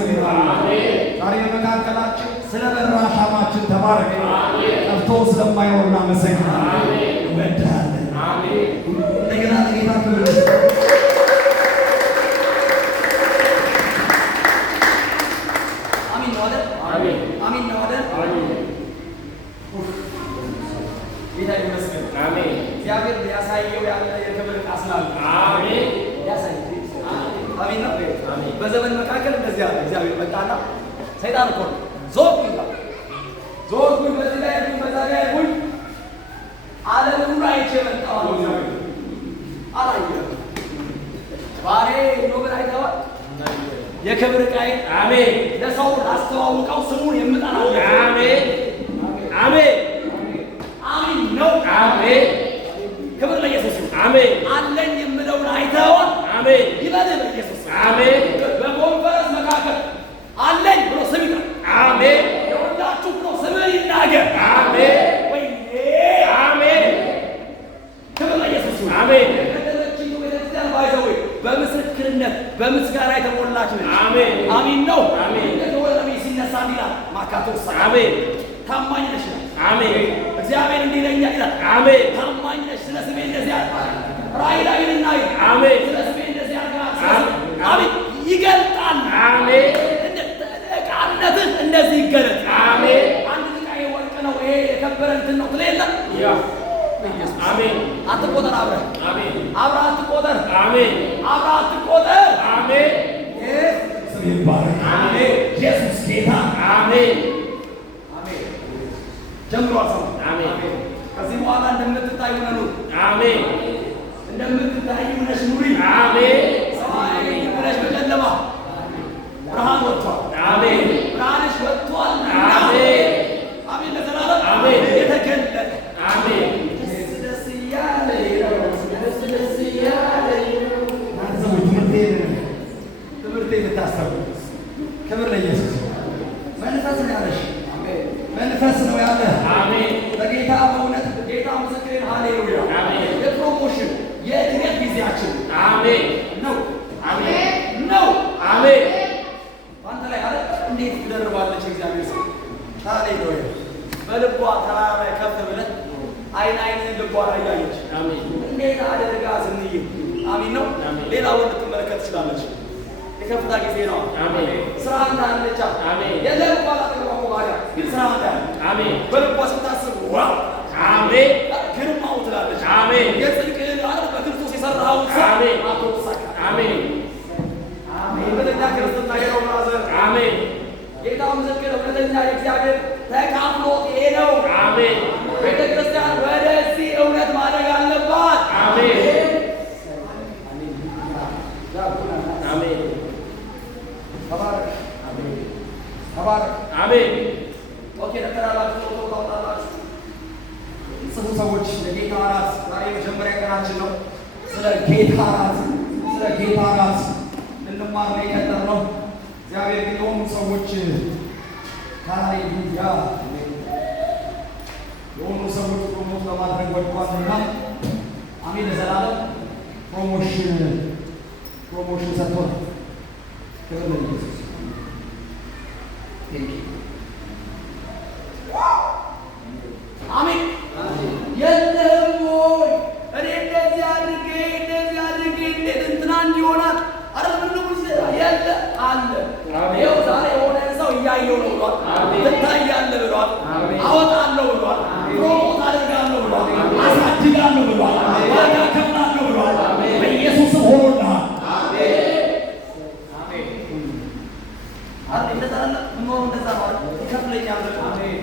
እናመሰግናለን። ዛሬ በመካከላችን ስለ በራ ሻማችን ተባረክ። ጠፍቶ ስለማይኖር እናመሰግናለን። እንወድሃለን። እንደገና ለጌታ ክብር አሜን ነው አይደል? አሜን ነው አይደል? ጌታ ይመስገን። አሜን። እግዚአብሔር ሊያሳየው ያለ የክብር አስላል አሜን ያሳየው አሜን ነው። በዘመን መካከል እንደዚህ ያለ እግዚአብሔር መጣና ሰይጣን እኮ ዞር ይላል። ዞር በዚህ ላይ በዛ ላይ ዓለም ሁሉ አይቼ መጣሁ ነው አላየም። ባሬ ኖበር አይተዋል የክብር ቃይ አሜን። ለሰው ላስተዋውቀው ስሙን የምጠራው አሜን አሜን አሜን ነው አሜን። ክብር ለኢየሱስ አሜን። አለኝ የምለውን አይተዋል አሜን። ይበል በኢየሱስ አሜን። በኮንፈረንስ መካከል አለኝ ብሎ ስም ይጥራ አሜን። የሁላችሁ ብሎ ስምን ይናገር አሜን። ወይኔ አሜን። ክብር ለኢየሱስ አሜን። ከተለችኝ ቤተክርስቲያን ባይዘው በምስክርነት በምስጋና የተሞላች ነች አሜን አሜን ነው አሜን። ለተወለሚ ሲነሳ ይላል ማካቶስ አሜን። ታማኝ ነሽ አሜን። እግዚአብሔር እንዲህ ይለኛል ይላል አሜን። ታማኝ ነሽ ስለ ስሜ እንደዚህ ያለ ራእይ ላይ ልናይ አሜን። ስለ ስሜ እንደዚህ ያለ አሜን ይገልጣል አሜን። ቃልነትህ እንደዚህ ይገለጥ አሜን። አንድ ጥቃዬ ወርቅ ነው ይሄ የከበረ እንትን ነው ትለየለ ያ አሜን። አትቆጠር አብረህ አሜን። አብረህ አትቆጠር አሜን። አብረህ አትቆጠር አሜን። ኢየሱስ ይባረክ አሜን። ኢየሱስ ጌታ አሜን አሜን። ጀምሯል ሰው አሜን። ከዚህ በኋላ እንደምትታዩ ነው አሜን። እንደምትታዩ ነሽ ኑሪ አሜን። ሰማይ ብለሽ በጨለማ ብርሃን ወጥቷል አሜን። ብርሃንሽ ወጥቷል አሜን አሜን። ለዘላለም አሜን። የተገለጠ አሜን። ደስ እያለ ደስ እያለ ትምህርቴን ልታስተው ክብር ለኢየሱስ። መንፈስ ነው ያለሽ መንፈስ ነው ያለ አሜን። በጌታ በእውነት ጌታ ምስክሬን ሃሌሉያ አሜን። የፕሮሞሽን የእድገት ጊዜያችን አሜን ነው አሜን ነው አሜን። አንተ ላይ አረ እንዴት ትደርባለች እግዚአብሔር ሰው ሃሌሉያ። በልቧ ተራራ ላይ ከፍ ብለህ አይን ልቧ ላይ ያየች አሜን። እንዴት አደረጋ ዝንይ አሜን ነው። ሌላ ወንድ ትመለከት ትችላለች። የከፍታ ጊዜ ነው አሜን። ስራ እንዳለች አሜን። የለባ ተቀባው ባጋ ግን ስራ እንዳለ አሜን። በልቧ ስታስብ ዋው አሜን ግርማው ትላለች አሜን። የጽድቅ አረ በክርስቶስ የሰራው አሜን አቶሳካ አሜን አሜን። በተኛ ክርስትና የለው ብራዘር አሜን። ጌታ ምስክር እውነተኛ የእግዚአብሔር ተካፍሎ ይሄ ነው አሜን። ቤተ ክርስቲያን ወደዚህ እውነት ማድረግ አለባት አሜን አሜን። ተባረክ አሜን ተባረክ አሜን። ኦኬ ተከራላችሁ ተውጣጣላችሁ ጽፉ ሰዎች የጌታ እራት ዛሬ መጀመሪያ ቀናችን ነው። ስለ ጌታ እራት ልንማር ነው የቀጠርነው። እግዚአብሔር ግን የሆኑ ሰዎች ሃሌሉያ የሆኑ ሰዎች ፕሮሞት ለማድረግ ወድቋልና አሜን ለዘላለም ፕሮሞሽን ሰጥቶን ክብር ለኢየሱስ አሜን። የለህም ወይ እኔ እንደዚህ አድርጌ እንዴት እንትና እንዲሆናል አረ ምን ነው የለ አለ ይኸው ዛሬ የሆነ ሰው እያየው ነው ብሏል። ትታያለህ ብሏል። አወጣለሁ ብሏል። ፕሮሞት አደርጋለሁ ብሏል። አሳድጋለሁ ብሏል። ዋጋ እከፍላለሁ ብሏል። በኢየሱስም ሆኖልሃል አሜን አሜን። አረ እንደዛ አለ ምን እንደዛ ማለት ይከፍለኛል አሜን።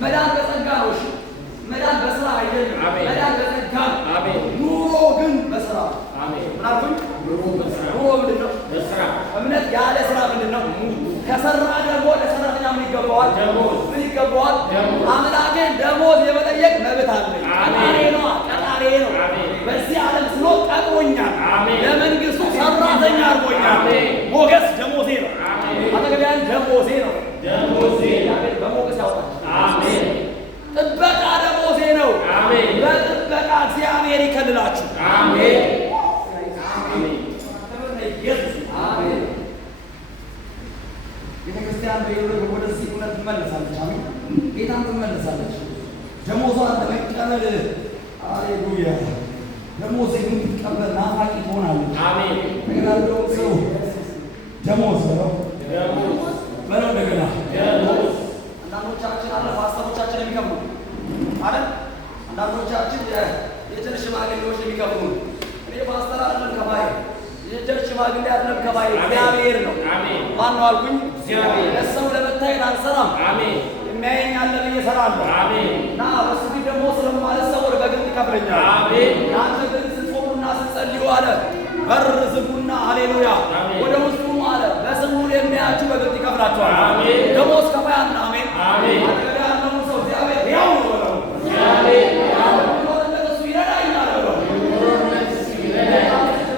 መዳን በጸጋ ነው። እሺ መዳን በስራ አይደለም። መዳን በጸጋ አሜን። ኑሮ ግን በስራ አሜን። ምናልባት ኑሮ ምንድን ነው? በስራ እምነት ያለ ስራ ምንድን ነው? ከሰራ ደግሞ ለሰራተኛ ምን ይገባዋል? ደሞዝ። ምን ይገባዋል? አምላኬን ደሞዝ የመጠየቅ መብት አለኝ። ቀጣሪ ነው። በዚህ ዓለም ስሎ ቀጥሮኛል። ለመንግስቱ ሰራተኛ አድርጎኛል። ሞገስ ደሞዜ ነው። አጠገቢያን ደሞዜ ነው። በሞገስ ያወጣል አሜን። ጥበቃ ደሞዜ ነው አሜን። በጥበቃ እግዚአብሔር ይከልላችሁ አሜን አሜን። ቤተክርስቲያን በይወደ ወደዚህ እውነት ትመለሳለች። አሜን። ጌታም ትመለሳለች። ደሞዟን ለመቀበል ሃሌሉያ ደሞዝ የምትቀበል ናፋቂ ትሆናለች። አሜን። ተገናደው ሰው ደሞዝ ነው በለው እንደገና ደሞዝ። አንዳንዶቻችን አለ ፓስተሮቻችን የሚከፍሉ አይደል? አንዳንዶቻችን የቸርች ሽማግሌዎች የሚከፍሉ እኔ ፓስተር አይደለም ከባይ የቸርች ሽማግሌ አይደለም ከባይ እግዚአብሔር ነው። አሜን። ማን ነው አልኩኝ? እግዚአብሔር። ለሰው ለመታየት አልሰራም። አሜን። የሚያየኝ አለ ብዬ እሰራለሁ። አሜን። እና በሱ ፊት ደግሞ ስለማልሰወር በግልጥ ይከፍለኛል። አሜን። እናንተ ግን ስትጾሙና ስትጸልዩ አለ በር ዝጉና ሃሌሉያ ወደ ውስጡ አለ በስውር የሚያያችሁ በግልጥ ይከፍላችኋል። አሜን። ደሞዝ ከፋይ አለ። አሜን። አሜን። አጠገብ ያለውን ሰው እግዚአብሔር ያው ነው በለው። እግዚአብሔር ያው ነው እሱ ይረዳኛል በለው።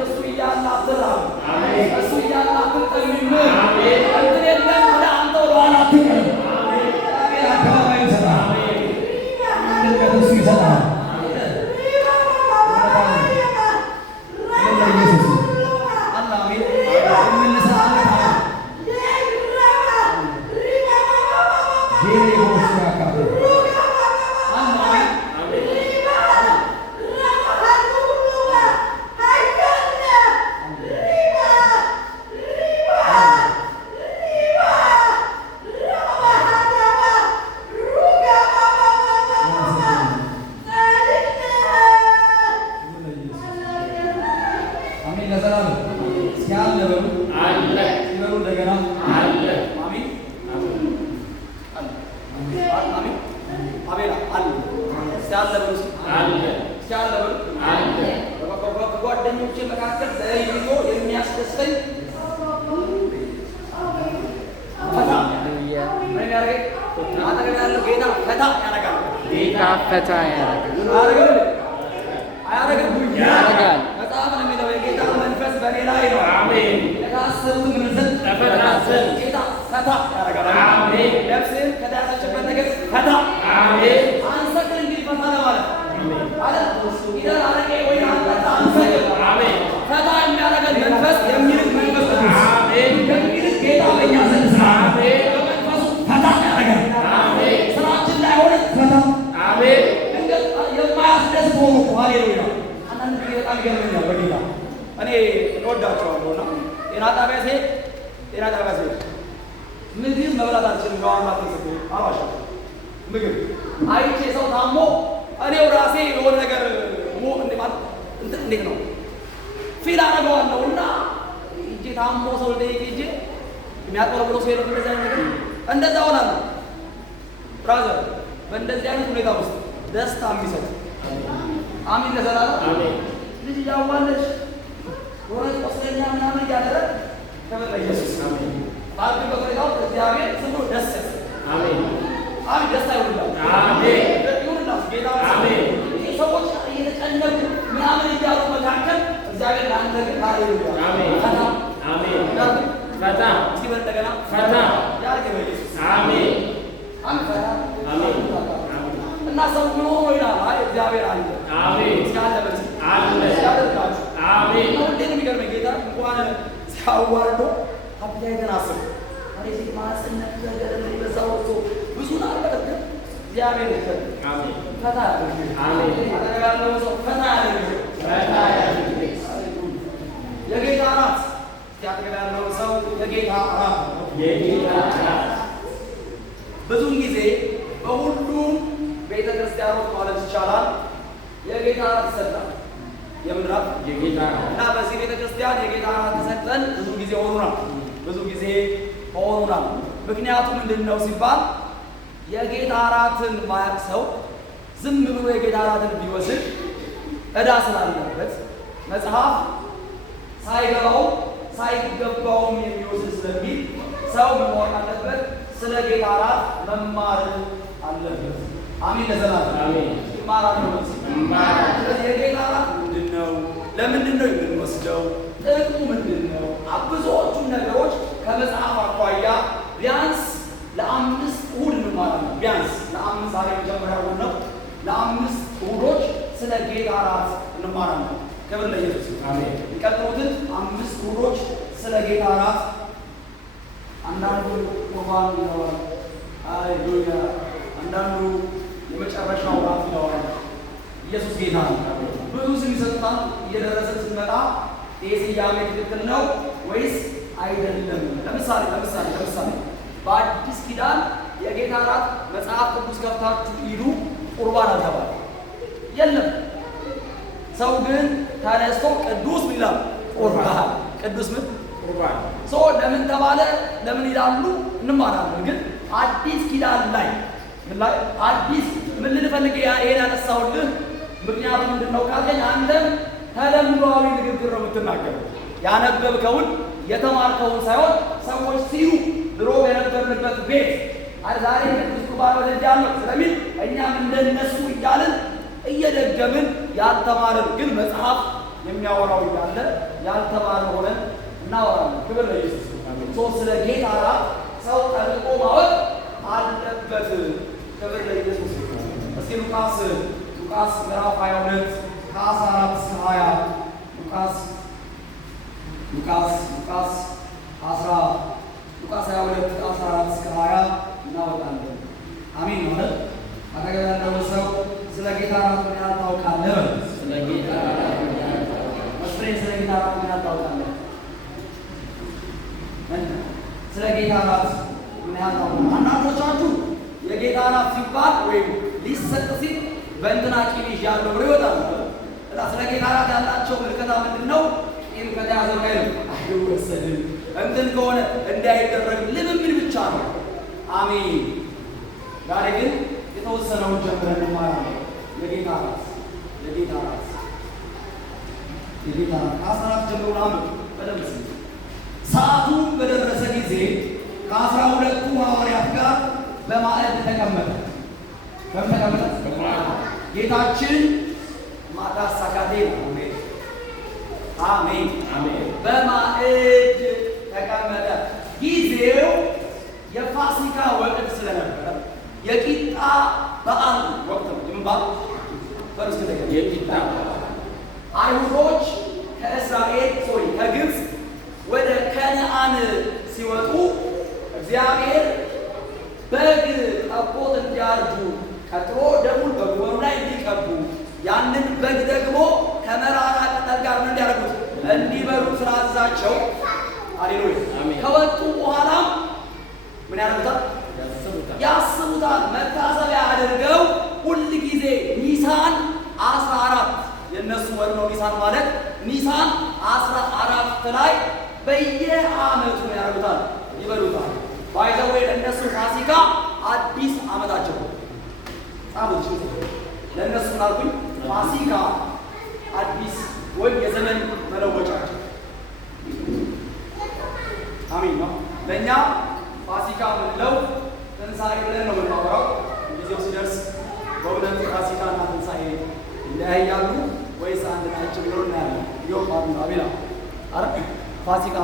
እሱ እያለ አትራብ። አሜን። እሱ እያለ አትጠግብም። አሜን። እንትን የለም ወደ አንተ ወደ ኋላ አትቀር። አሜን። እግዚአብሔር አካባቢ ይሰጣል። አሜን። እሱ ይሰጣል። ከጓደኞቼ መካከል ለይቶ የሚያስደስተኝ አጠገብ ያለው ጌታ ፈታ ያደርጋል። ጌታ ፈታ ያደርጋል። ያደርጋል። መጽሐፍ ነው የሚለው የጌታ መንፈስ በእኔ ላይ ነው። አሜን። የታሰሩት ምን ዘንድ ተፈታተን ጌታ ፈታ ያደርጋል። አሜን። ነፍስህን ከተያዘችበት ነገር ፈታ። አሜን። አንሰቅል እንዲህ ፈታ ለማለት አለ ይደር አረቄ ወይ አንሰቅል። አሜን። ፈታ የሚያደርገን መንፈስ የሚልክ መንፈስ ነው። አሜን። የሚልክ ጌታ በእኛ ዘንድ አሜን። በመንፈሱ ፈታ ያደርጋል። አሜን። ስራችን ላይ ሆነ ፈታ። አሜን። ድንገት የማያስደስት ሆኖ ሃሌሉያ አንዳንድ ጊዜ በጣም ይገርመኛል በጌታ እኔ እወዳቸዋለሁና ጤና ጣቢያ ስሄድ ምግብ መብላት አልችልም። በዋናት ምስል አዋሽ ምግብ አይቼ ሰው ታሞ እኔው ራሴ የሆነ ነገር እንዴት ነው ፊል አደርገዋለሁ እና እጄ ታሞ ሰው ልጠይቅ እጄ የሚያቆረብሎ ሰው የለም እንደዚህ አይነት ነገር እንደዛ ሆናለሁ። ብራዘር በእንደዚህ አይነት ሁኔታ ውስጥ ደስታ የሚሰጥ አሚን ለዘላለም አሜን። ልጅ ያዋለች ወረድ ቆስለኛ ምናምን እያደረግ ከመጣ ኢየሱስ አሜን። ባልኩበት ሁኔታው እግዚአብሔር ስሙ ደስ አሜን። አሜን። ደስታ ይሁንላችሁ አሜን። ይሁንላችሁ ጌታ አሜን። ሰዎች እየተጨነቁ ምናምን እያሉ መካከል እግዚአብሔር ለአንተ ግን ሃሌሉያ አሜን። ፈታ አሜን። ፈታ እስቲ በእንደገና ፈታ ያርግ በኢየሱስ አሜን። አሜን። ፈታ አሜን። እና ሰው ምን ሆኖ ይላል? አይ እግዚአብሔር አለ አሜን። እስካለ በዚህ አለ ያደርጋችሁ አሜን። ነው እንዴት የሚገርመኝ ጌታ እንኳን ሲያዋርዶ አብያይተን አስብ አሬ ማስነት ነገር በዛው ብዙ ነገር እግዚአብሔር ይፈታ አሜን። ፈታ አሜን። አደረጋለሁ ሰው ፈታ ያደርግ ፈታ ያደርግ የጌታ ራት ያደረጋለሁ ሰው የጌታ ራት ብዙን ጊዜ በሁሉም ቤተ ክርስቲያኖች ማለት ይቻላል የጌታ ራት ይሰጣል። የምድራት የጌታ እና በዚህ ቤተ ክርስቲያን የጌታ ራት ተሰጠን ብዙ ጊዜ ሆኖናል። ምክንያቱ ምንድነው ሲባል የጌታ ራትን ማያውቅ ሰው ዝም ብሎ የጌታ ራትን ቢወስድ ዕዳ ስላለበት መጽሐፍ ሳይገባውም የሚወስድ ስለሚል ሰው መማር አለበት። ስለ ጌታ ራት መማር አለበት። አሜን ለዘላለም አሜን። ይማራል ነው ስለዚህ የጌታ ራት ምንድነው? ለምንድነው የምንወስደው? ጥቅሙ ምንድነው? ብዙዎቹን ነገሮች ከመጽሐፍ አኳያ ቢያንስ ለአምስት እሑድ እንማራለን። ቢያንስ ለአምስት ዛሬ መጀመሪያው ነው። ለአምስት እሑዶች ስለ ጌታ ራት እንማራለን። ክብር ለኢየሱስ አሜን። የሚቀጥሉትን 5 እሑዶች ስለ ጌታ ራት አንዳንዱ ቁርባን ይለዋል። ሃሌሉያ። አንዳንዱ የመጨረሻው ራት ይለዋል። ኢየሱስ ጌታ ነው። ብዙ ስም ይሰጡታል። እየደረሰን ስንመጣ ይህ ስያሜ ትክክል ነው ወይስ አይደለም? ለምሳሌ በአዲስ ኪዳን የጌታ ራት መጽሐፍ ቅዱስ ከፍታችሁ ሂዱ፣ ቁርባን አልተባለ የለም። ሰው ግን ተነስቶ ቅዱስ ይላል። ቁርባን ቅዱስ ምን ቁርባን ሰው ለምን ተባለ? ለምን ይላሉ? እንማራለን። ግን አዲስ ኪዳን ላይ አዲስ ምን ልፈልግ ይሄን ያነሳውልህ ምክንያቱ ምንድነው ካልከኝ፣ አንተም ተለምዷዊ ንግግር ነው የምትናገረው። ያነበብከውን የተማርከውን ሳይሆን ሰዎች ሲሉ ድሮ የነበርንበት ቤት ዛሬ ቅዱስ ቁርባን ወደጃለሁ ስለሚል እኛም እንደነሱ እያልን እየደገምን ያልተማርን ግን መጽሐፍ የሚያወራው እያለ ያልተማረ ሆነን እናወራለን። ክብር ለኢየሱስ። ስለ ጌታ ራት ሰው ጠልቆ ማወቅ አለበት። ክብር ለኢየሱስ። እስኪ ሉቃስ ምዕራፍ 22 ከ14 እስከ 20 ሉቃስ 22 ከ14 እስከ 20 እናወጣለን። አሜን ማለት አጠገብ ያለው ሰው ስለ ጌታ ራት ምን ያህል ታውቃለህ? ስለ ጌታ ራት ምን ያህል ታውቃለህ? ስለ ጌታ ራት ምን ያህል ታውቃለህ? ስለ ጌታ ራት ምን ያህል ታውቃለህ? አንዳንዶቻችሁ የጌታ ራት ሲባል ወይም ሊሰጥ ሲል በእንትና ቂም ይዣለሁ ብሎ ይወጣል። ስለ ጌታ ራት ያላቸው ምልከታ ምንድን ነው? ቂም ከተያዘ ላይ አይወሰድም፣ እንትን ከሆነ እንዳይደረግ ልምምድ ብቻ ነው። አሜን። ዛሬ ግን የተወሰነውን ጀምረን እንማራለን። የጌታ ራት ከ14 ጀምሮ አንዱ በደንብ ሰዓቱ በደረሰ ጊዜ ከ12ቱ ሐዋርያት ጋር በማዕድ ተቀመጠ። ጌታችን ማታሳካቴ ነው። አሜን። በማዕድ ተቀመጠ። ጊዜው የፋሲካ ወቅት ስለነበረ የቂጣ በዓል ወቅት ነው። የቂጣ አይሁዶች ከግብፅ ወደ ከነዓን ሲወጡ እግዚአብሔር በግ ጠቦት እንዲያርዱ ቀጥሎ ደሙን በጉበኑ ላይ እንዲቀቡ ያንን በግ ደግሞ ከመራራ ቅጠል ጋር ምን እንዲያደርጉት እንዲበሉ ስላዛቸው፣ ሃሌሉያ። ከወጡ በኋላ ምን ያደርጉታል? ያስቡታል። መታሰቢያ አድርገው ሁል ጊዜ ኒሳን 14 የእነሱ ወር ነው። ኒሳን ማለት ኒሳን 14 ላይ በየዓመቱ ያደርጉታል፣ ይበሉታል። ባይዘው ለእነሱ ፋሲካ አዲስ ዓመታቸው ጻፉት። ለእነሱ ናልኩኝ ፋሲካ አዲስ ወይ የዘመን መለወጫቸው። አሜን ነው። ለእኛ ፋሲካ ምንለው ትንሣኤ ብለን ነው የምናወራው። ጊዜው ሲደርስ በእውነት ፋሲካ እና ትንሣኤ ይለያያሉ ወይስ አንድ ናቸው ብሎ እናያለን። ይወጣሉ። አቤላ አረ ፋሲካ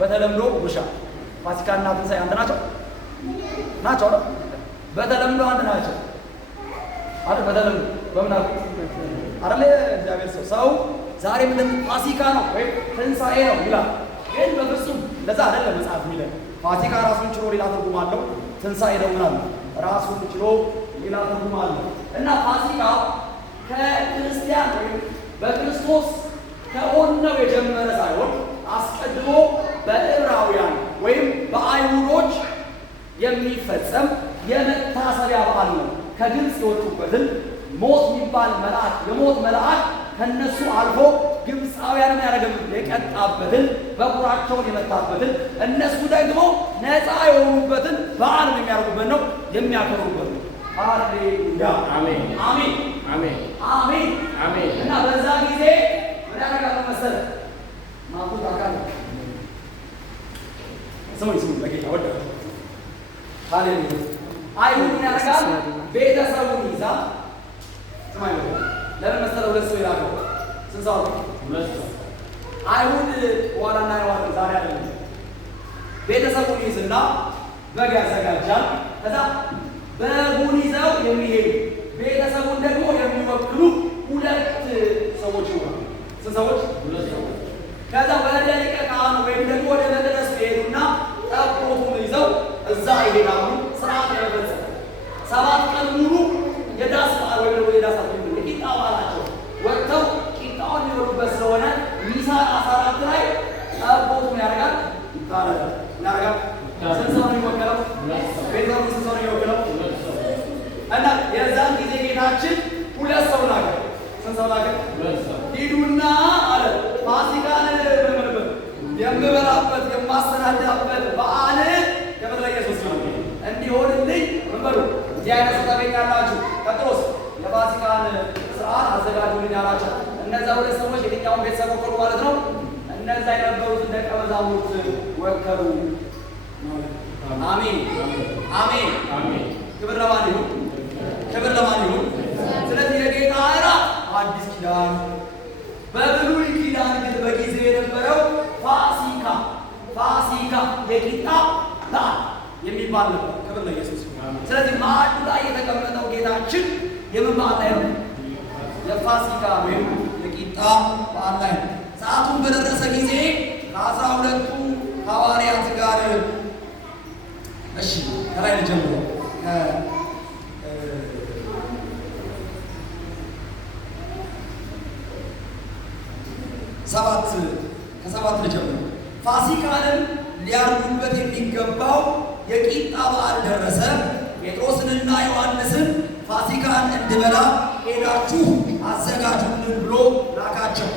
በተለምዶ ውሻ ፋሲካና ትንሣኤ አንድ ናቸው አይደል? በተለምዶ አንድ ናቸው አይደል? በተለምዶ በምን አልኩ አይደል? እግዚአብሔር ሰው ዛሬ ምን ፋሲካ ነው ወይ ትንሣኤ ነው ይላል። ግን በፍጹም እንደዛ አይደለም መጽሐፍ የሚለን። ፋሲካ ራሱን ችሎ ሌላ ትርጉም አለው። ትንሣኤ ደግሞ ራሱን ችሎ ሌላ ትርጉም አለው እና ፋሲካ ከክርስቲያን ወይም በክርስቶስ ከሆነው የጀመረ ሳይሆን አስቀድሞ በዕብራውያን ወይም በአይሁዶች የሚፈጸም የመታሰቢያ በዓል ነው። ከግብፅ የወጡበትን ሞት የሚባል መልአክ የሞት መልአክ ከነሱ አልፎ ግብፃውያንን ያደረገ የቀጣበትን በኩራቸውን የመታበትን እነሱ ደግሞ ነፃ የሆኑበትን በዓል የሚያደርጉበት ነው፣ የሚያከብሩበት ነው። ሃሌሉያ አሜን አሜን አሜን አሜን አሜን። እና በዛ ጊዜ ምን ያደርጋሉ መሰለህ? ማቁት አካል ስሙኝ በጌታ ወደ ሃሌሉያ አይሁድ ምን ያደርጋል? ቤተሰቡን ይዛ ስማኝ ለምን መሰለህ? ሁለት ሰው ይላል። ስንት ሰው? ሁለት ሰው። አይሁድ በኋላ እናየዋለን፣ ዛሬ አይደለም። ቤተሰቡን ይዝና በግ ያዘጋጃል። ከዛ በጉን ይዘው የሚሄዱ ቤተሰቡን ደግሞ የሚወክሉ ሁለት ሰዎች ይሆናሉ። ስንት ሰዎች? ሁለት ሰዎች። ከዛ ወደ ሊቀ ካህኑ ወይም ደግሞ ወደ መቅደሱ ይሄዱና እዛ ይሄዳሉ ስርዓት ለመፈጸም። 7 ቀን ሙሉ የዳስ በዓል ወይም ደግሞ የዳስ የቂጣ በዓላቸው ወጥተው ቂጣውን ሊበሉበት ስለሆነ ሚሳ 14 ላይ ጠቦቱ ያደርጋል ይታረዳል። ያደርጋል ስንት ሰው ነው የሚወከለው? ቤተሰቡ ስንት ሰው ነው የሚወከለው? እና የዛን ጊዜ ጌታችን 2 ሰው ላከ። ስንት ሰው ላከ? ሂዱና አለ ፋሲካን በመልበት የምበላበት የማሰናዳበት በዓል ከመድረ ኢየሱስ ነው እንዲሆንልኝ መንበሩ እዚህ አይነት ሰው ታገኛላችሁ። ቀጥሎስ የፋሲካን ስርዓት አዘጋጁልኝ አላቸው። እነዛ 2 ሰዎች የትኛውን ቤተሰብ ወከሉ ማለት ነው? እነዛ የነበሩትን ደቀ መዛሙርት ወከሉ። አሜን አሜን አሜን። ክብር ለማን ይሁን? ክብር ለማን ይሁን? ስለዚህ የጌታ እራት አዲስ ኪዳን፣ በብሉይ ኪዳን ግን በጊዜው የነበረው ፋሲካ የቂጣ በዓል የሚባል ነበር። ክብር ለኢየሱስ። ስለዚህ ማዕዱ ላይ የተቀመጠው ጌታችን የምን በዓል ላይ ነው? የፋሲካ ወይም የቂጣ በዓል ላይ ነው። ሰዓቱን በደረሰ ጊዜ ከ12ቱ ሐዋርያት ጋር እሺ፣ ከላይ ልጀምሮ ከሰባት ልጀምሮ ፋሲካንም ሊያርዱበት የሚገባው የቂጣ በዓል ደረሰ። ጴጥሮስንና ዮሐንስን ፋሲካን እንድበላ ሄዳችሁ አዘጋጁልን ብሎ ላካቸው።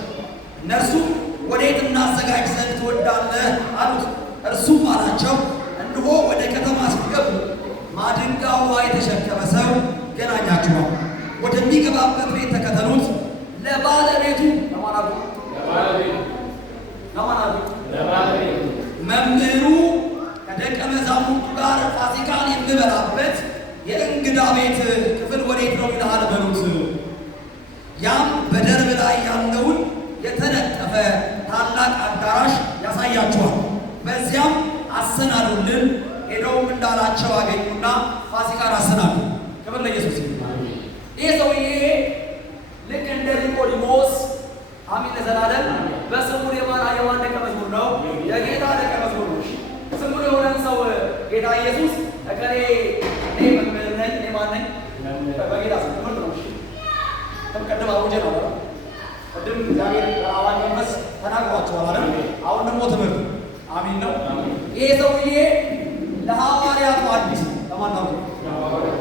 እነርሱም ወዴት እናዘጋጅ ዘንድ ትወዳለህ አሉት። እርሱም አላቸው እንሆ ወደ ከተማ ስትገቡ ማድጋ ውሃ የተሸከመ ሰው ይገናኛችኋል። ወደሚገባበት ቤት ተከተሉት። ለባለቤቱ መምህሩ ከደቀ መዛሙርቱ ጋር ፋሲካን የምበላበት የእንግዳ ቤት ክፍል ወዴት ነው ይልሃል በሉት። ያም በደርብ ላይ ያለውን የተነጠፈ ታላቅ አዳራሽ ያሳያችኋል። በዚያም አሰናዱልን። ሄደውም እንዳላቸው አገኙና ፋሲካን አሰናዱ። ክብር ለኢየሱስ። ይህ ሰውዬ ልክ እንደ ኒቆዲሞስ አሜን ለዘላለም በስውር የማን ደቀ መዝሙር ነው? የጌታ ደቀ መዝሙር ነው። ስውር የሆነን ሰው ጌታ ኢየሱስ እከሌ እኔ መምህር ነኝ፣ እኔ ማን ነኝ? በጌታ ስም ትምህርት ነው። ቅድም አውጀ ነው ቅድም እግዚአብሔር በአዋጅ መንፈስ ተናግሯቸዋል አይደል? አሁን ደግሞ ትምህርት አሜን ነው። ይሄ ሰውዬ ለሐዋርያቱ አዲስ ነው። ለማን ነው?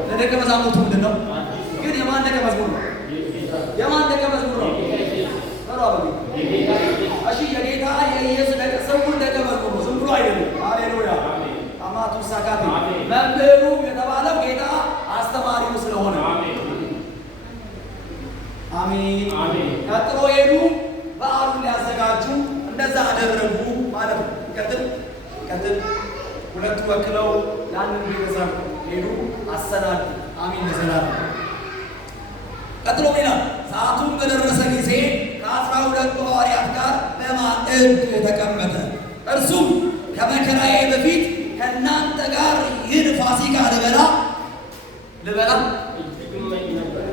ለደቀ መዛሙርቱ ምንድን ነው? ግን የማን ደቀ መዝሙር ነው? የማን ደቀ መዝሙር ነው? እሺ የጌታ የኢየሱስ ደቀ ስውር ደቀ መዝሙር ነው። ዝም ብሎ አይደለም። ሃሌሉያ አማቱ ሳካቲ መምህሩ የተባለው ጌታ አስተማሪው ስለሆነ አሜን አሜን። ቀጥሎ ሄዱ፣ በዓሉን ሊያዘጋጁ እንደዛ አደረጉ ማለት ነው። ቀጥል 2 ወክለው ያንን ቤተሰብ ሄዱ፣ አሰናዱ። አሜን ለዘላለም። ቀጥሎ ይላል ሰዓቱን በደረሰ ጊዜ ከ12 ሐዋርያት ጋር በማዕድ ተቀመጠ። እርሱም ከመከራዬ በፊት ከእናንተ ጋር ይህን ፋሲካ ልበላ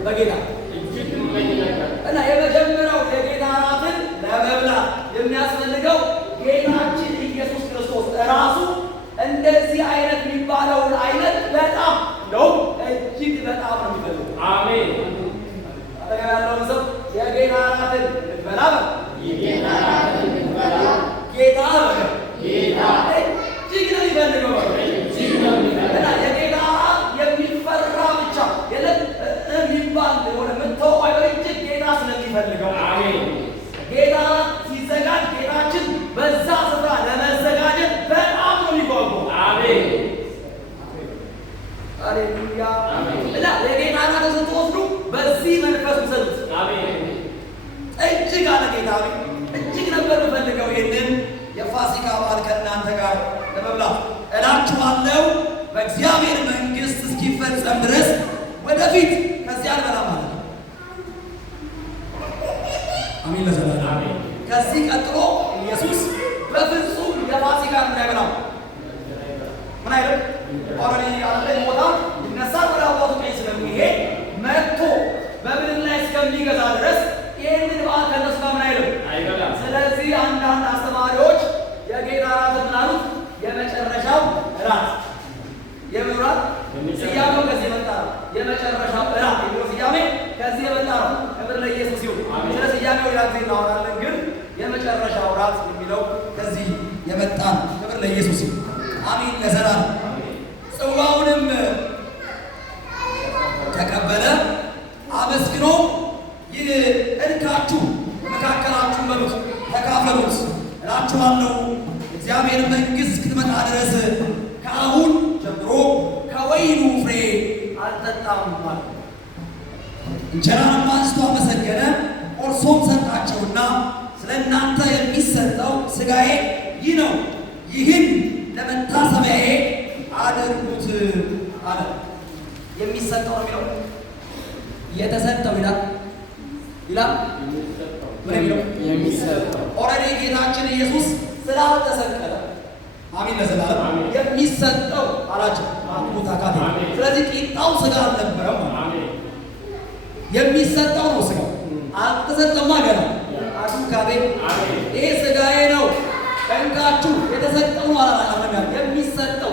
በጌታ እና የመጀመሪያው የጌታ እራትን ለመብላት የሚያስፈልገው ጌታችን ኢየሱስ ክርስቶስ ራሱ እንደዚህ አይነት የሚባለውን አይነት በጣም እንደውም እጅግ በጣም ነው የሚፈልገው። አሜን። ያለውን ሰው የጌታ እራትን ልትበላ ጌታ እጅግ ነው የሚፈልገው እና የጌታ እራት የሚፈራ ብቻ የሚባል የሆነ ምንተው እጅግ ጌታ ስለሚፈልገው ጌታ ሲዘጋጅ ጌታችን በዛ ስፍራ ለመዘጋጀት በጣም ነው የሚጓጓው። አሜን ሃሌሉያ። እና የጌታ እራት ስትወስዱ በዚህ መንፈስ ውሰዱት። አሜን። እጅግ አለ ጌታ እጅግ ነበር የምፈልገው ይህንን የፋሲካ በዓል ከእናንተ ጋር ለመብላት እላችኋለሁ በእግዚአብሔር መንግሥት እስኪፈጸም ድረስ ወደፊት ከዚያ አልበላም ማለት ነው። አሜን ለዘላለም። ከዚህ ቀጥሎ ኢየሱስ በፍጹም የፋሲካን እንዳይበላ ምን አይደል ኦልሬዲ አንደኝ ቦታ ይነሳ ወደ አባቱ ቀኝ ስለሚሄድ መጥቶ በምድር ላይ እስከሚገዛ ድረስ ይህንን በዓል ከነሱ ጋር ምን አይልም። ስለዚህ አንዳንድ አስተማሪዎች የጌታ እራት ምን አሉት? የመጨረሻው እራት ለኢየሱስ አሜን ለዘላለም። ጽዋውንም ተቀበለ፣ አመስግኖ ይህ እንካችሁ መካከላችሁ በሉት ተካፈሉት እላችኋለሁ እግዚአብሔር መንግሥት እስክትመጣ ድረስ ከአሁን ጀምሮ ከወይኑ ፍሬ አልጠጣም ማለት። እንጀራንም አንስቶ አመሰገነ፣ ቆርሶም ሰጣቸውና ስለ እናንተ የሚሰጠው ሥጋዬ ይህ ነው፣ ይህን ለመታሰቢያዬ አድርጉት አለ። የሚሰጠው ነው የሚለው የተሰጠው ይላል ምን የሚለው የሚሰጠው። ኦልሬዲ ጌታችን ኢየሱስ ስላልተሰቀለ አሜን ለዘላለም የሚሰጠው አላቸው አሙታካቴ። ስለዚህ ቂጣው ሥጋ አልነበረም፣ የሚሰጠው ነው ሥጋው። አልተሰጠማ ገና አሙታካቴ። ይሄ ሥጋዬ ነው እንካችሁ የተሰጠው ነው አላለም። የሚሰጠው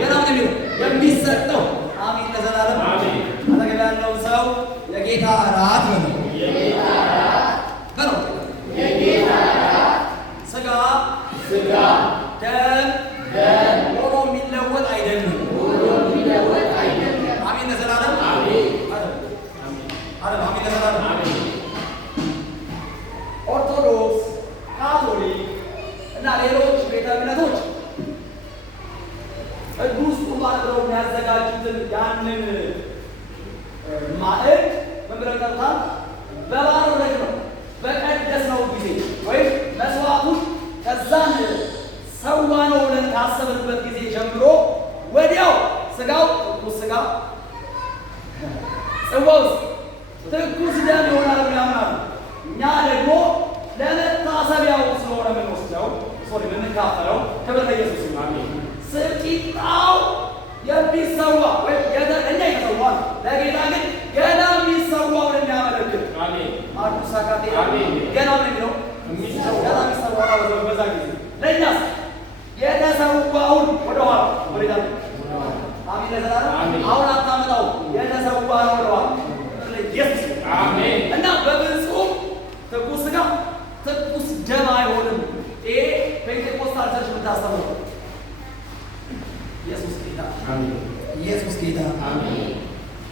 ገና ምን የሚለው የሚሰጠው አሜን ለዘላለም። አጠገብ ያለው ሰው የጌታ እራት በለው በለው። የጌታ እራት ሥጋ ደም ሆኖ የሚለወጥ አይደለም። አሜን ለዘላለም አሜን ለዘላለም። ኦርቶዶክስ፣ ካቶሊክ እና ሌሎች ቤተ እምነቶች ቅዱስ ቁርባን ብለው የሚያዘጋጁትን ያንን ማዕድ ምን ብለው ይጠሩታል? በባረክ ነው በቀደስ ነው ጊዜ ወይም መስዋዕቱን ከዛን ሰዋ ነው ብለን ካሰብንበት ጊዜ ጀምሮ ወዲያው ሥጋው ትኩስ ሥጋ ጽዋው ትኩስ ደም ይሆናል ብለው ያምናሉ። እኛ ደግሞ ለመታሰቢያው ስለሆነ የምንወስደው የምንካፈለው ክብር ለኢየሱስ ይሁን። ቂጣው የሚሰዋ ወይም እኛ የተሰዋ ለጌታ ግን ገና የሚሰዋውን የሚያመለክት አዱሳካቴ ገና ምን የሚለው ገና የሚሰዋ በዛ ጊዜ ለእኛስ የተሰዋውን ወደኋላ ወደዛ አሜን ለዘላለም። አሁን አታመጣው የተሰዋውን ወደኋላ ኢየሱስ አሜን። እና በፍጹም ትኩስ ሥጋ ትኩስ ደም አይሆንም። ይሄ ፔንቴኮስታል ቸርች የምታስተምረው ኢየሱስ ጌታ አሜን። ኢየሱስ ጌታ አሜን።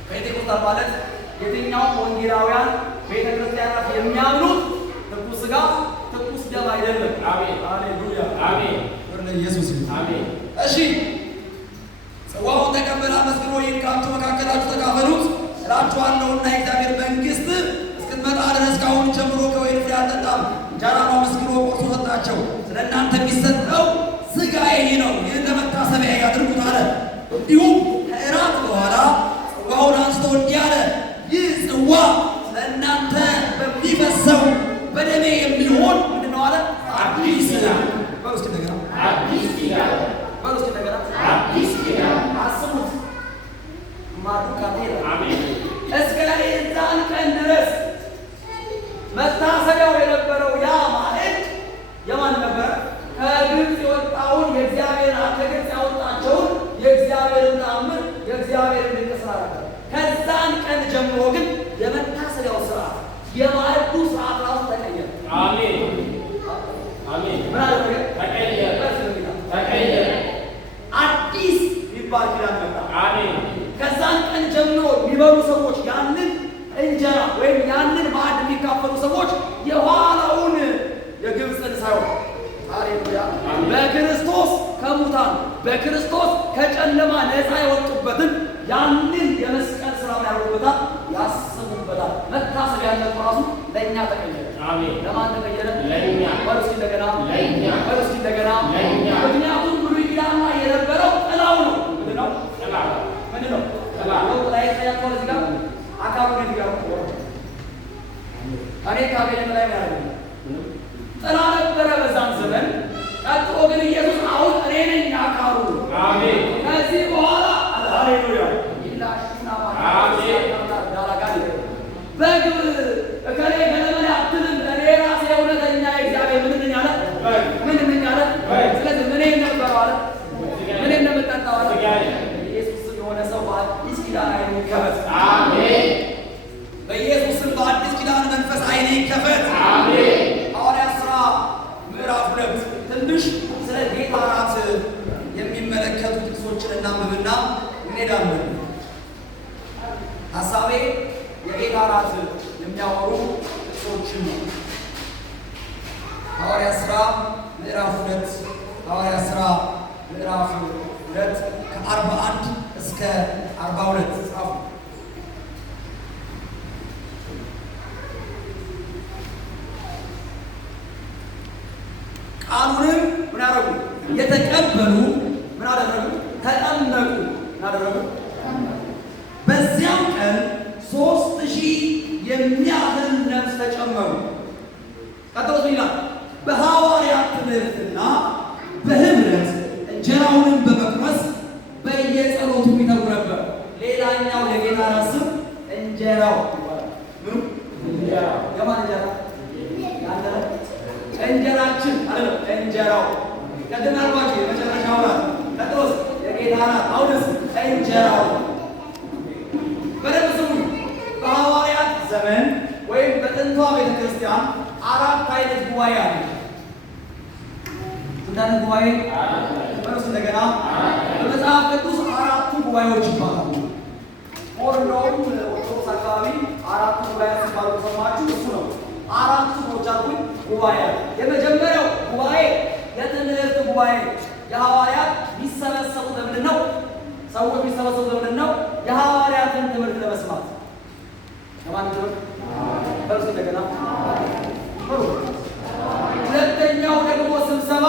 ፔንቴኮስታል ማለት የትኛውም ወንጌላውያን ቤተ ክርስቲያናት የሚያምኑት ትኩስ ሥጋ ትኩስ ደም አይደለም። አሜን ሃሌሉያ አሜን። ኢየሱስ አሜን። እሺ ጽዋውን ተቀበለ፣ አመስግኖ ይንካችሁ መካከላችሁ ተካፈሉት እላችኋለሁና የእግዚአብሔር መንግሥት እስክትመጣ ድረስ ከአሁን ጀምሮ ከወይኑ ፍሬ አልጠጣም። እንጀራን አመስግኖ ቆርሶ ሰጣቸው፣ ስለ እናንተ የሚሰጠው ሥጋዬ ይህ ነው፣ ይህን ለመታሰቢያ ያድርጉት አለ። እንዲሁም ከእራት በኋላ ጽዋውን አንስቶ እንዲህ አለ፣ ይህ ጽዋ ስለ እናንተ በሚፈሰው በደሜ የሚሆን ምንድን ነው አለ? አዲስ ኪዳን። በውስጥ እንደገና አዲስ ኪዳን፣ በውስጥ እንደገና አዲስ ኪዳን። አስቡት ማዱካቴ አሜን። እስከ የዛን ቀን ድረስ መታሰቢያው የነበረው ያ ማዕድ የማን ነበረ? ከግብፅ የወጣውን የእግዚአብሔርን ከግብፅ ያወጣቸውን የእግዚአብሔርን ተአምር የእግዚአብሔርን ድንቅ ሥራ ነበር። ከዛን ቀን ጀምሮ ግን የመታሰቢያው ሥርዓት የማዕዱ ሥርዓት ራሱ ተቀየረ። አሜን አሜን። ምን አለ ተቀየረ? ተቀየረ። አዲስ የሚባል ኪዳን መጣ። አሜን። ከዛን ቀን ጀምሮ የሚበሉ ሰዎች ያንን እንጀራ ወይም ያንን ማዕድ የሚካፈሉ ሰዎች የኋላውን የግብፅን ሳይሆን ሃሌሉያ በክርስቶስ ከሙታን በክርስቶስ ከጨለማ ነፃ የወጡበትን ያንን የመስቀል ሥራ ያደርጉበታል፣ ያስቡበታል። መታሰቢያነቱ ራሱ ለእኛ ተቀየረ። አሜን። ለማን ተቀየረ? ለእኛ። በርስ እንደገና ለእኛ፣ በርስ እንደገና ለእኛ። ምክንያቱም ብሉይ ኪዳን ላይ የነበረው ጥላው ነው። ምንድን ነው ጥላው? ምንድን ነው ጥላው? ጥላ ያሳያቸዋል። እዚህ ጋር አካሉ ነው ጋር እኔ ካገኘ ላይ ማለት ጥላ ነበረ በዛን ዘመን። ቀጥሎ ግን ኢየሱስ አሁን እኔ ነኝ አካሉ። አሜን። ከዚህ በኋላ ሃሌሉያ ይላሽና አሜን ዳላጋል በግ እከሌ ገለመን አትልም። እኔ ራሴ እውነተኛ እግዚአብሔር ምን ነኝ አለ? ምን ነኝ አለ? ስለዚህ ምን ነበር አለ? ምን እንደምጠጣው አለ? ኢየሱስ የሆነ ሰው በአዲስ ኪዳን አይኑ ይከፈት። አሜን። በኢየሱስ በአዲስ ኪዳን መንፈስ አይኑ ይከፈት። አሜን። ሐዋርያት ሥራ ምዕራፍ 2 ትንሽ ስለ ጌታ እራት እናንብብና እንሄዳለን። ሀሳቤ የጌታ እራት የሚያወሩ ጥቅሶችን ነው። ሐዋርያት ሥራ ምዕራፍ 2 ሐዋርያት ሥራ ምዕራፍ 2 ከ41 እስከ 42 ጻፉ። ቃሉንም ምን አደረጉ? የተቀበሉ ምን አደረጉ? ተጠመቁ። ምን አደረጉ? በዚያም ቀን 3000 የሚያህል ነፍስ ተጨመሩ። ቀጥሎት ይላል በሐዋርያት ትምህርትና በህብረት እንጀራውንም በመቁረስ በየጸሎቱ ይተጉ ነበር። ሌላኛው የጌታ ስም እንጀራው ይባላል። ምኑ? እንጀራው። የማን እንጀራ? ያንተ እንጀራችን አይደለም፣ እንጀራው። ቀድም አልኳችሁ የመጨረሻው ናት። ቀጥሎስ የጌታ ናት። አሁንስ እንጀራው። በደንብ ስሙ። በሐዋርያት ዘመን ወይም በጥንቷ ቤተ ክርስቲያን 4 አይነት ጉባኤ አለ። ስንት አይነት ጉባኤ? በርሱ እንደገና በመጽሐፍ ቅዱስ 4ቱ ጉባኤዎች ይባላሉ። እንደውም ኦርቶዶክስ አካባቢ 4ቱ ጉባኤ ሲባሉ ሰማችሁ። እሱ ነው 4ቱ ቦቻኩኝ ጉባኤ። የመጀመሪያው ጉባኤ የትምህርት ጉባኤ። የሐዋርያት የሚሰበሰቡ ለምንድን ነው? ሰዎች የሚሰበሰቡ ለምንድን ነው? የሐዋርያትን ትምህርት ለመስማት። ለማን ትምህርት? በርሱ እንደገና ሁለተኛው ደግሞ ስብሰባ።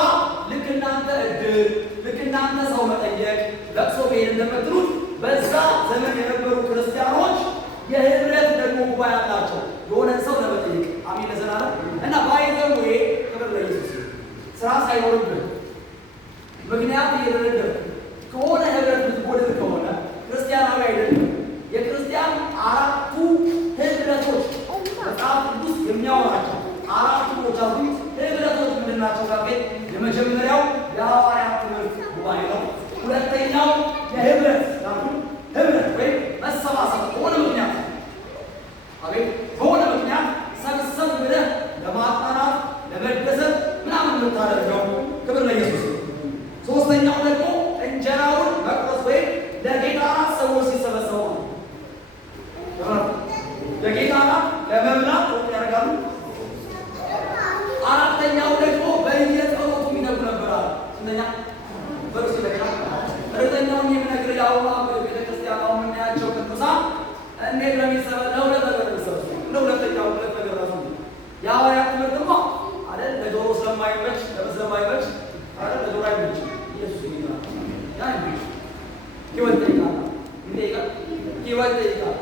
ልክ እናንተ እድር፣ ልክ እናንተ ሰው መጠየቅ፣ ለቅሶ ቤት እንደምትሉት በዛ ዘመን የነበሩ ክርስቲያኖች የህብረት ደግሞ ጉባኤ አላቸው፣ የሆነን ሰው ለመጠየቅ። አሜን ለዘላለም። እና ባይዘው ክብር ለኢየሱስ። ስራ ሳይኖርብን ምክንያት እየደረደር ከሆነ ህብረት ብትጎድል ከሆነ ክርስቲያናዊ አይደለም። የክርስቲያን 4ቱ ህብረቶች መጽሐፍ ቅዱስ የሚያወራቸው 4ቱ ቦታዊ ህብረቶች ምንድን ናቸው? ጋቤት የመጀመሪያው የሐዋርያት ትምህርት ጉባኤ ነው። ሁለተኛው የህብረት ህብረት ወይም መሰባሰብ በሆነ ምክንያት አቤት በሆነ ምክንያት ሰብሰብ ብለህ ለማጣራት ለመደሰት ምናምን የምታደርገው። ክብር ለኢየሱስ። ሶስተኛው ደግሞ እንጀራውን መቁረስ ወይም ለጌታ እራት ሰዎች ሲሰበሰቡ ነው። ለጌታ እራት ለመብላት ያደርጋሉ። አራተኛው ደግሞ በየጸሎቱ የሚነጉ ነበራል። ስንተኛ? በርሱ ለካ እርግጠኛውን የምነግር ያውማ ቤተክርስቲያን አሁን የምናያቸው ቅዱሳን እንዴት ለሚሰበ ለሁለት ነገር ተሰብሰቡ። ለሁለተኛው ሁለት ነገር ራሱ የሐዋርያት ትምህርትማ አይደል ለጆሮ ስለማይመች ለመስለማይመች አይደል ለጆሮ አይመች። ኢየሱስ ይላል ያን ህይወት ይላል እንዴት ህይወት ይላል።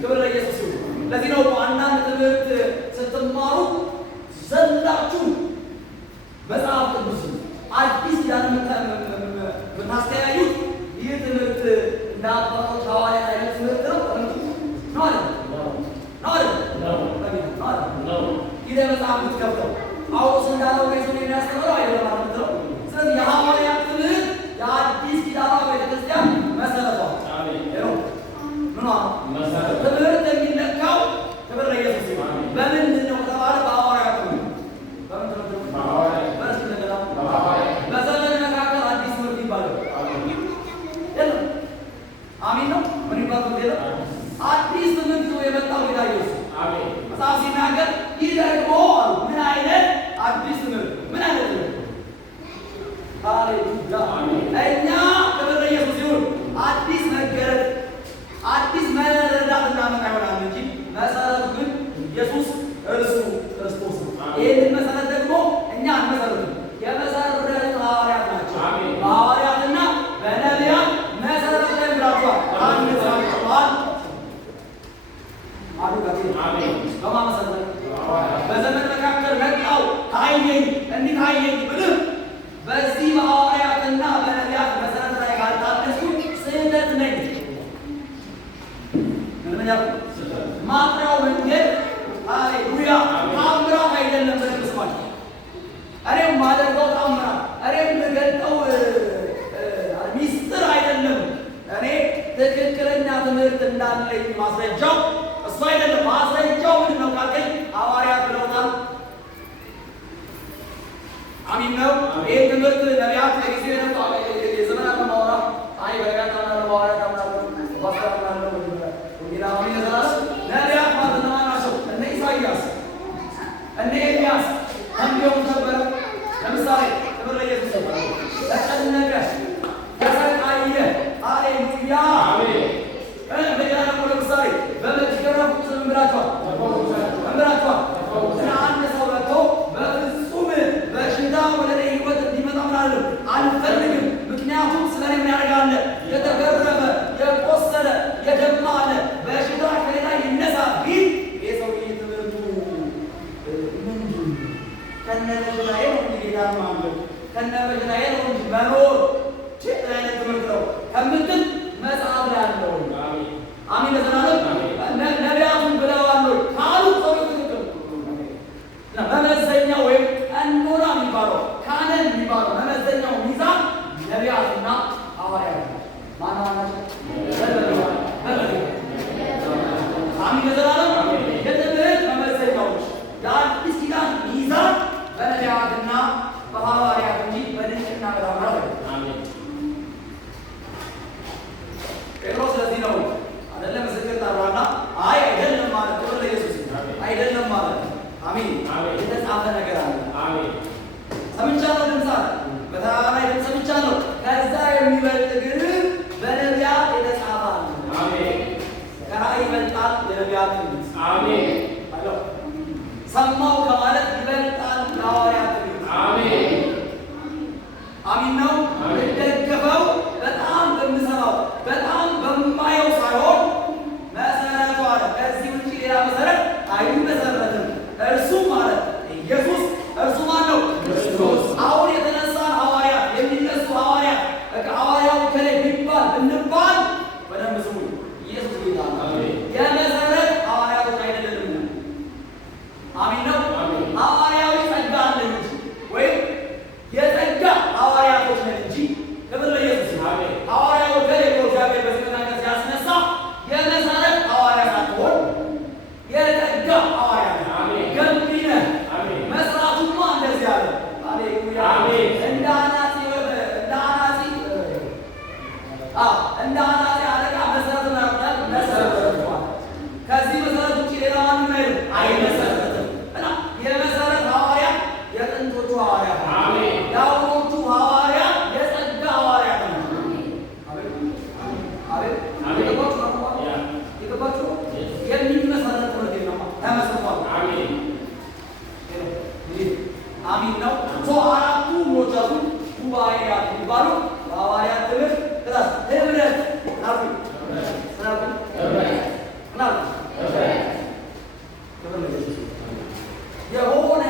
ክብር ለኢየሱስ ይሁን። ለዚህ ነው አንዳንድ ትምህርት ስትማሩ ዘላችሁ መጽሐፍ ቅዱስ አዲስ ያን ምታስተያዩት። ይህ ትምህርት እንደ አባቶች ሐዋርያት አይነት ትምህርት ነው ነው አይደል? ነው አይደል? ነው። ይህ መጽሐፍ ብትከፍተው ጳውሎስ እንዳለው ወይስ የሚያስተምረው አይደለም ማለት ነው። ስለዚህ የሐዋርያት ትምህርት የአዲስ ኪዳን ቤተክርስቲያን መሰረቷ ነው። ምኗ ትምህርት የሚለካው? ክብር ለኢየሱስ በምንድን ነው ከተባለ በሐዋርያት ትምህርት። በምን ትምህርት? በዘመን መካከል አዲስ ትምህርት ይባላል። አሜን ነው። ምን ይባላል? አዲስ ትምህርት ነው የመጣው ጌታ ኢየሱስ። መጽሐፍ ሲናገር ይህ ደግሞ ምን አይነት አዲስ ትምህርት? ምን አይነት ትምህርት? ሃሌሉያ። እኛ ክብር ለኢየሱስ ይሁን አዲስ መገረድ አዲስ መረዳት እናመጣ ይሆናል እንጂ መሰረቱ ግን ኢየሱስ እርሱ ክርስቶስ ነው። ይህንን መሰረት ደግሞ እኛ አንመሰርትም። የመሰረቱት ሐዋርያት ናቸው። በሐዋርያትና በነቢያት መሰረት ላይ ብላችኋል። አንድ ሰዓት አሉ ጋር በማመሰረት በዘመን መካከል መጣው ታየኝ እንዲህ ታየኝ ብልህ በዚህ በሐዋርያትና በነቢያት መሰረት ላይ ካልታነሱ ስህተት ነኝ። ማጥሪያው መንገድ ሃሌሉያ ታምራት አይደለም። ብለን ስማቸው እኔም ማደርገው ታምራት እኔም ልገልጠው ሚስጥር አይደለም። እኔ ትክክለኛ ትምህርት እንዳለኝ ማስረጃው እሱ አይደለም። ማስረጃው ምንድን ነው ካልከኝ ሐዋርያት ብለውታል። አሚን ነው። ይህ ትምህርት ነቢያት ጊዜ የዘመናት ማውራ አይ የተገረፈ የቆሰለ የደማ አለ በሽታ ከሌላ ይነሳ ቢል የሰውዬ ትምህርቱ ምንድን ከነ በሽታዬ ነው እንጂ ጌታን ማምለክ ከነ በሽታዬ ነው እንጂ መኖር ችግር አይነት ትምህርት ነው ከምትል መጽሐፍ ላይ አለው። አሜን ለዘላለም ነቢያቱን ብለዋል ካሉ ሰው ትክክል መመዘኛው ወይም ቀኖና የሚባለው ካህን የሚባለው መመዘኛው ሚዛን ነቢያትና ሐዋርያት ማናቸው? አሜን ለዘላለም የትምህርት መመዘኛዎች የአዲስ ኪዳን ሚዛን በነቢያትና በሐዋርያት እንጂ በድንቅና በተአምራት አይደለም። ጴጥሮስ ለዚህ ነው አይደለም ምስክር ጠራና አይ አይደለም ማለት ነው ለኢየሱስ አይደለም ማለት አሜን የተጻፈ ነገር አለ። አሜን ሰምቻለሁ ድምፅ አለ በተራራ ላይ ድምፅ ሰምቻለሁ ከዛ የሚበልጥ ግን በነቢያት የተጻፈ አለ። አሜን ከራእይ ይበልጣል የነቢያት ድምፅ። አሜን አሎ ሰማው ከማለት ይበልጣል የሐዋርያት ድምፅ። አሜን አሜን ነው ደገፈው በጣም በምሰማው በጣም በማየው ሳይሆን መሰረቱ አለ። ከዚህ ውጭ ሌላ መሰረት አይመሰረትም። እርሱ ማለት ኢየሱስ እርሱ ማነው? ክርስቶስ። አሁን የተነሳ ሐዋርያት የሚነሱ ሐዋርያት ሐዋርያው ከላይ ቢባል እንባል በደንብ ስሙ። ኢየሱስ ጌታ ነው። የመሰረት ሐዋርያቶች አይደለም። አሜን ነው። ሐዋርያዊ ጸጋ አለ እንጂ ወይም የጸጋ ሐዋርያቶች ነን እንጂ ክብር ለኢየሱስ። ሐዋርያው ከላይ እግዚአብሔር በስልጣን ሲያስነሳ የመሰረት ሐዋርያት አትሆን የጸጋ ሐዋርያት ገንቢ ነህ። መስራቱማ እንደዚህ አለ። ሃሌሉያ እንደ አናጺ አለቃ መሰረት ናርዳል መሰረቷል። ከዚህ መሰረት ውጭ ሌላ ማንም አይመሰረትም። እና የመሰረት ሐዋርያት የጥንቶቹ ሐዋርያት የአሁኖቹ ሐዋርያት የጸጋ ሐዋርያት ነው። የገባችሁ የሚመሰረት ትምህርት ነው ተመስርቷል። አሚን ነው። አራቱ ሞተቱ ጉባኤያት የሚባሉ የሐዋርያት ትምህርት ህብረት የሆነ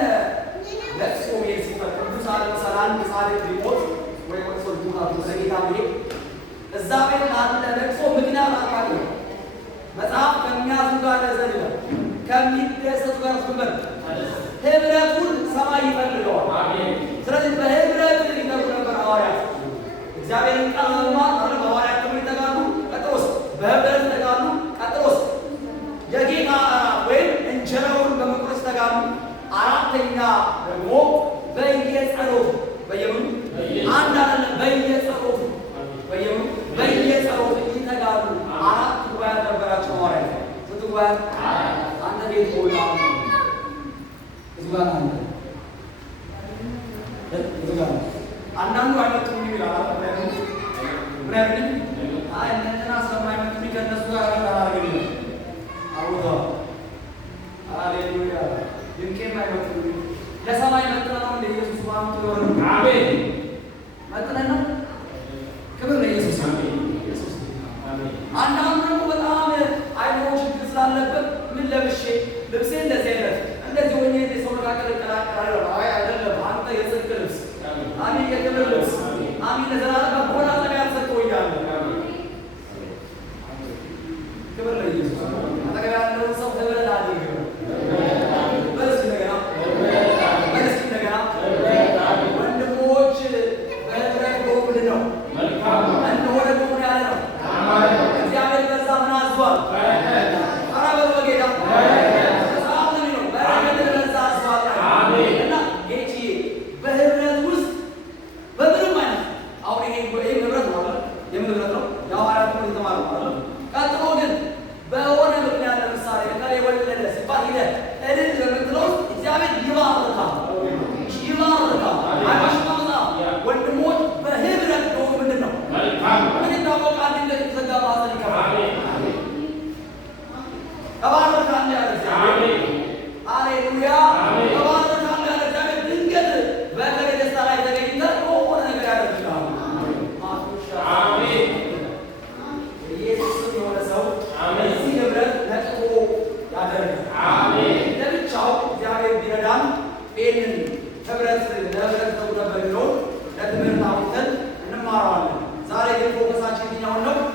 ለቅሶ ቤት ሲፈጠር ቅዱሳን አንድ ጻድቅ ቢሞት ወይ ወጥቶ ዱካቱ ለጌታ ብሄድ እዛ ቤት አለ ለቅሶ ምክንያት አጣቂ ነው። መጽሐፍ ከሚያዙ ጋር ዘልለ ከሚደሰቱ ጋር ስንበር ህብረቱን ሰማይ ይፈልገዋል። ስለዚህ በህብረት ይተጉ ነበር ሐዋርያት። እግዚአብሔርን ቃል መማር ማለት ሐዋርያት ደግሞ ይተጋሉ። ቀጥሎስ በህብረት ይተጋሉ። ቀጥሎስ የጌታ እራት ወይም እንጀራውን በመቁረስ ይተጋሉ። አራተኛ ደግሞ በየጸሎቱ በየምኑ አንድ አይደለም በየጸሎቱ በየጸሎቱ ይተጋሉ። አራት ጉባኤያት ነበራቸው ሐዋርያት። ስንት ጉባኤያት? አንተ ቤት ሆና እዚህ ጋር አንዳንዱ አይመጡም ይላል። ምክንያቱም አይ እነንትና ስለማይመጡ ከእነሱ ጋር አላገኝ አውጣ ሃሌሉያ ድንቄም አይመጡም። ለሰማይ መጥተን ነው እንደ ኢየሱስ ማምጡ ይወር አሜን መጥተን ነው። ክብር ለኢየሱስ አሜን። ኢየሱስ አሜን። አንዳንዱ ደግሞ በጣም አይምሮ ችግር ስላለበት ምን ለብሼ ልብሴ እንደዚህ አይነት እንደዚህ ሆኜ ሰው መካከል እቀላቀላለሁ። አይ አይደለም አንተ የጽድቅ ልብስ አሜን የክብር ልብስ አሜን ለዘላለም በቦና ተጋር ሰጥቶኛል። ክብር ለኢየሱስ። አጠገብ ያለውን ሰው ህብረት አድርግ በስ እንደገና ወንድሞች በህብረት ጎብድ ነው እንደሆነ ጎብድ ያለ ነው። እግዚአብሔር በዛ ምን አዟል? ኧረ በጌታ በህብረት ውስጥ በምንም አይነት አሁን ይሄ ህብረት ነው አይደል? የምን ህብረት ነው? የሐዋርያት ትምህርት የተማረው አይደል? ቀጥሎ ግን በሆነ ምክንያት ለምሳሌ ከላይ ወለደ ሲባል ሂደህ እልል ለምትለው እግዚአብሔር ይባርካል። አይማሽማምና ወንድሞች በህብረት ነው። ምንድን ነው ምን ይታወቃል? እንዴት የተዘጋ ማህፀን ይከፋል። ተባረካል ያለ እግዚአብሔር ሃሌሉያ ተባረካል ያለ እግዚአብሔር ድንገት በከሌ ደስታ ላይ ተገኝተህ ሆነ ነገር ያደርግልሃል። አሜን ጸሎታችን የትኛውን ነው?